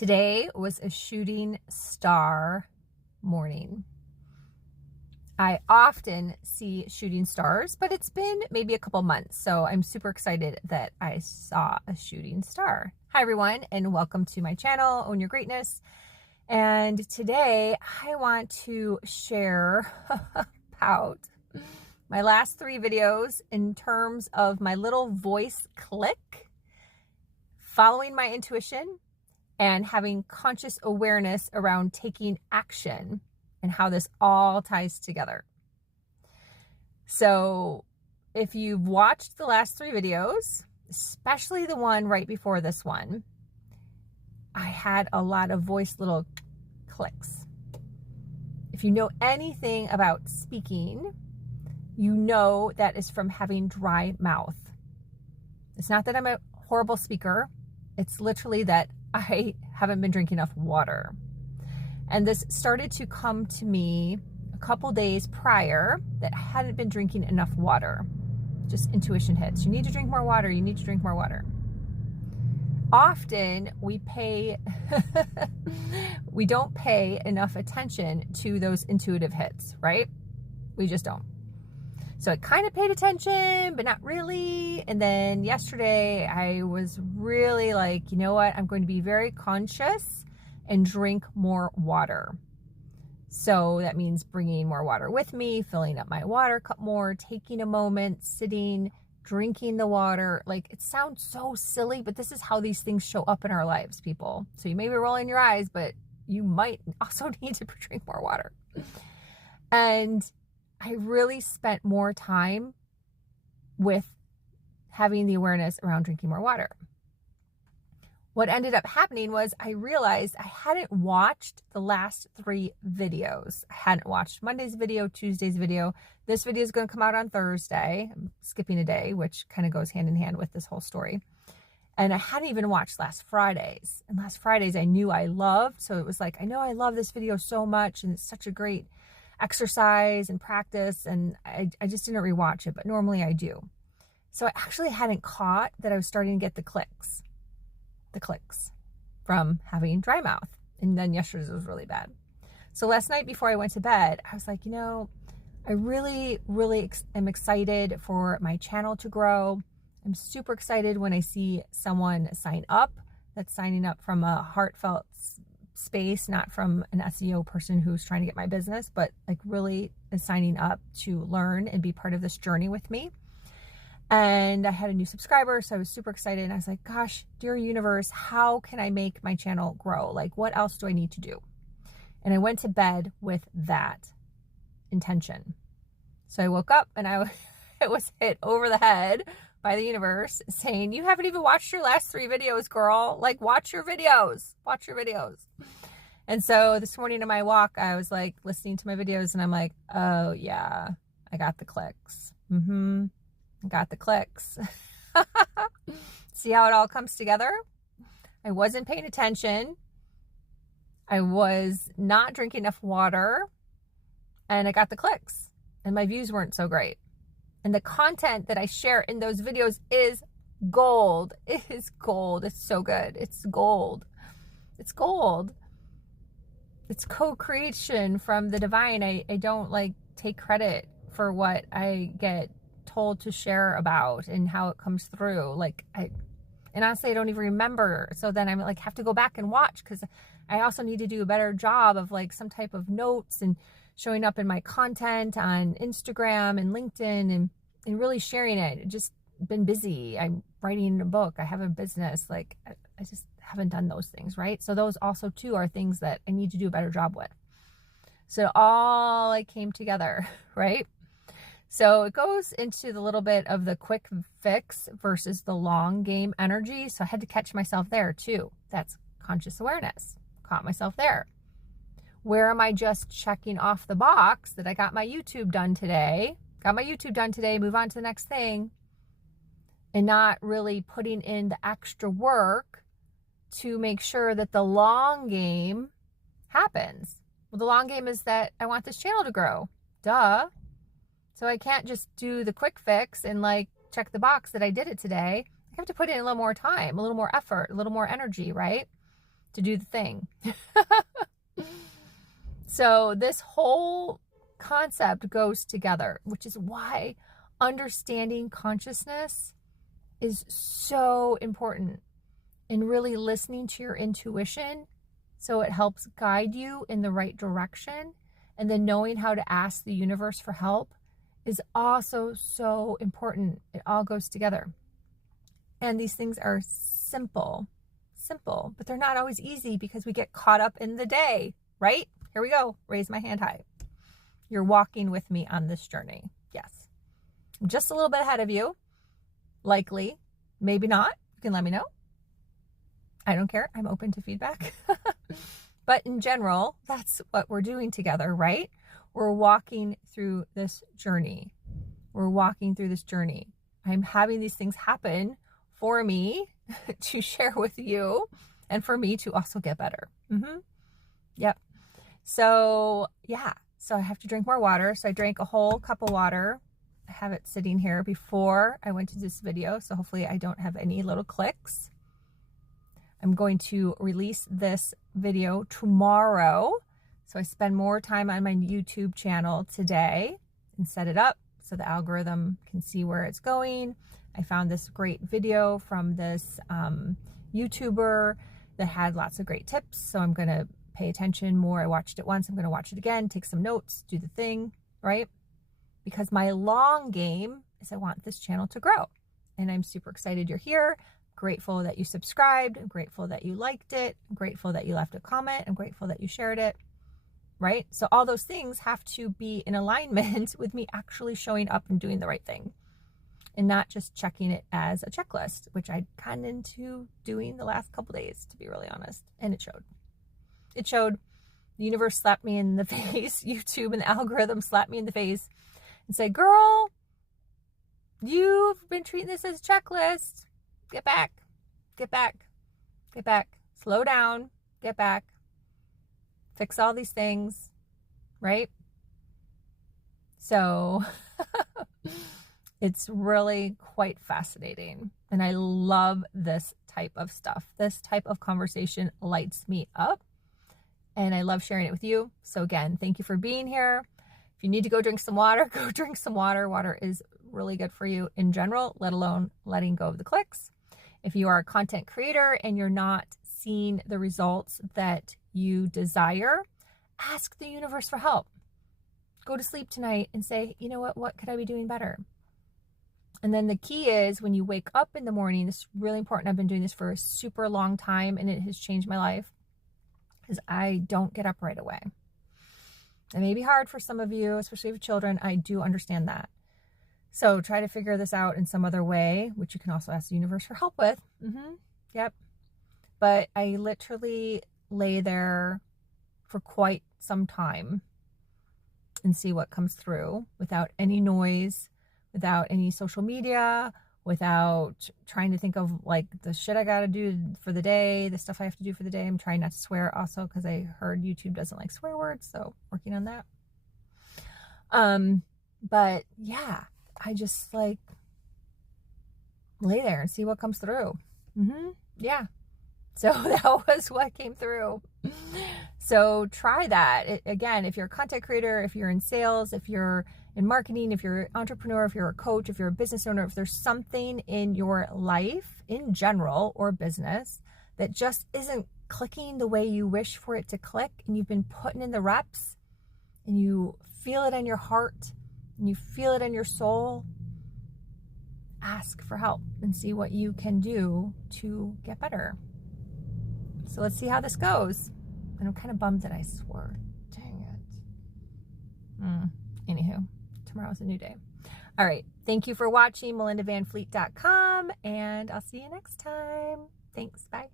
Today was a shooting star morning. I often see shooting stars, but it's been maybe a couple months, so I'm super excited that I saw a shooting star. Hi everyone, and welcome to my channel, Own Your Greatness. And today I want to share about my last 3 videos in terms of my little voice click, following my intuition, and having conscious awareness around taking action and how this all ties together. So if you've watched the last 3 videos, especially the one right before this one, I had a lot of voice little clicks. If you know anything about speaking, you know that is from having dry mouth. It's not that I'm a horrible speaker. It's literally that I haven't been drinking enough water. And this started to come to me a couple days prior that I hadn't been drinking enough water. Just intuition hits. You need to drink more water. You need to drink more water. Often we don't pay enough attention to those intuitive hits, right? We just don't. So I kind of paid attention, but not really. And then yesterday I was really like, you know what? I'm going to be very conscious and drink more water. So that means bringing more water with me, filling up my water cup more, taking a moment, sitting, drinking the water. Like, it sounds so silly, but this is how these things show up in our lives, people. So you may be rolling your eyes, but you might also need to drink more water. And I really spent more time with having the awareness around drinking more water. What ended up happening was I realized I hadn't watched the last 3 videos. I hadn't watched Monday's video, Tuesday's video. This video is going to come out on Thursday. I'm skipping a day, which kind of goes hand in hand with this whole story. And I hadn't even watched last Friday's. And last Friday's I knew I loved. So it was like, I know I love this video so much and it's such a great exercise and practice, and I just didn't rewatch it, but normally I do. So I actually hadn't caught that I was starting to get the clicks from having dry mouth. And then yesterday's was really bad. So last night before I went to bed, I was like, you know, I really am excited for my channel to grow. I'm super excited when I see someone sign up that's signing up from a heartfelt space, not from an SEO person who's trying to get my business, but like really is signing up to learn and be part of this journey with me. And I had a new subscriber, so I was super excited. And I was like, gosh, dear universe, how can I make my channel grow? Like, what else do I need to do? And I went to bed with that intention. So I woke up and it was hit over the head by the universe saying, you haven't even watched your last 3 videos, girl. Like, watch your videos. And so this morning in my walk, I was like listening to my videos and I'm like, oh yeah, I got the clicks. I got the clicks. See how it all comes together? I wasn't paying attention. I was not drinking enough water, and I got the clicks, and my views weren't so great. And the content that I share in those videos is gold. It is gold. It's so good. It's gold. It's gold. It's co-creation from the divine. I don't like take credit for what I get told to share about and how it comes through. And honestly, I don't even remember. So then I'm like, have to go back and watch, because I also need to do a better job of like some type of notes and showing up in my content on Instagram and LinkedIn and really sharing it. Just been busy. I'm writing a book. I have a business. Like, I just haven't done those things, right? So those also too are things that I need to do a better job with. So all like came together, right? So it goes into the little bit of the quick fix versus the long game energy. So I had to catch myself there too. That's conscious awareness. Caught myself there. Where am I just checking off the box that I got my YouTube done today? Move on to the next thing. And not really putting in the extra work to make sure that the long game happens. Well, the long game is that I want this channel to grow. Duh. So I can't just do the quick fix and like check the box that I did it today. I have to put in a little more time, a little more effort, a little more energy, right? to do the thing. So this whole concept goes together, which is why understanding consciousness is so important, and really listening to your intuition so it helps guide you in the right direction. And then knowing how to ask the universe for help is also so important. It all goes together. And these things are simple, but they're not always easy because we get caught up in the day, right? Here we go. Raise my hand high. You're walking with me on this journey. Yes. I'm just a little bit ahead of you. Likely. Maybe not. You can let me know. I don't care. I'm open to feedback. But in general, that's what we're doing together, right? We're walking through this journey. I'm having these things happen for me to share with you and for me to also get better. Yep. So yeah. So I have to drink more water. So I drank a whole cup of water. I have it sitting here before I went to this video. So hopefully I don't have any little clicks. I'm going to release this video tomorrow. So I spend more time on my YouTube channel today and set it up so the algorithm can see where it's going. I found this great video from this YouTuber that had lots of great tips. So I'm going to pay attention more. I watched it once. I'm going to watch it again, take some notes, do the thing, right? Because my long game is I want this channel to grow. And I'm super excited you're here. Grateful that you subscribed. I'm grateful that you liked it. I'm grateful that you left a comment. I'm grateful that you shared it, right? So all those things have to be in alignment with me actually showing up and doing the right thing and not just checking it as a checklist, which I'd gotten into doing the last couple days, to be really honest. And it showed. It showed. The universe slapped me in the face. YouTube and the algorithm slapped me in the face and said, girl, you've been treating this as a checklist. Get back. Slow down. Get back. Fix all these things. Right? So it's really quite fascinating. And I love this type of stuff. This type of conversation lights me up. And I love sharing it with you. So again, thank you for being here. If you need to go drink some water, go drink some water. Water is really good for you in general, let alone letting go of the clicks. If you are a content creator and you're not seeing the results that you desire, ask the universe for help. Go to sleep tonight and say, you know what could I be doing better? And then the key is when you wake up in the morning, this is really important. I've been doing this for a super long time and it has changed my life, is I don't get up right away. It may be hard for some of you, especially with children. I do understand that. So try to figure this out in some other way, which you can also ask the universe for help with. Yep. But I literally lay there for quite some time and see what comes through without any noise, without any social media, without trying to think of like the shit I got to do for the day, the stuff I have to do for the day. I'm trying not to swear also because I heard YouTube doesn't like swear words. So working on that. But yeah. I just like lay there and see what comes through. Yeah. So that was what came through. So try that. Again, if you're a content creator, if you're in sales, if you're in marketing, if you're an entrepreneur, if you're a coach, if you're a business owner, if there's something in your life in general or business that just isn't clicking the way you wish for it to click, and you've been putting in the reps and you feel it in your heart, and you feel it in your soul, ask for help and see what you can do to get better. So let's see how this goes. And I'm kind of bummed that I swore. Dang it. Anywho, tomorrow's a new day. All right. Thank you for watching melindavanfleet.com, and I'll see you next time. Thanks. Bye.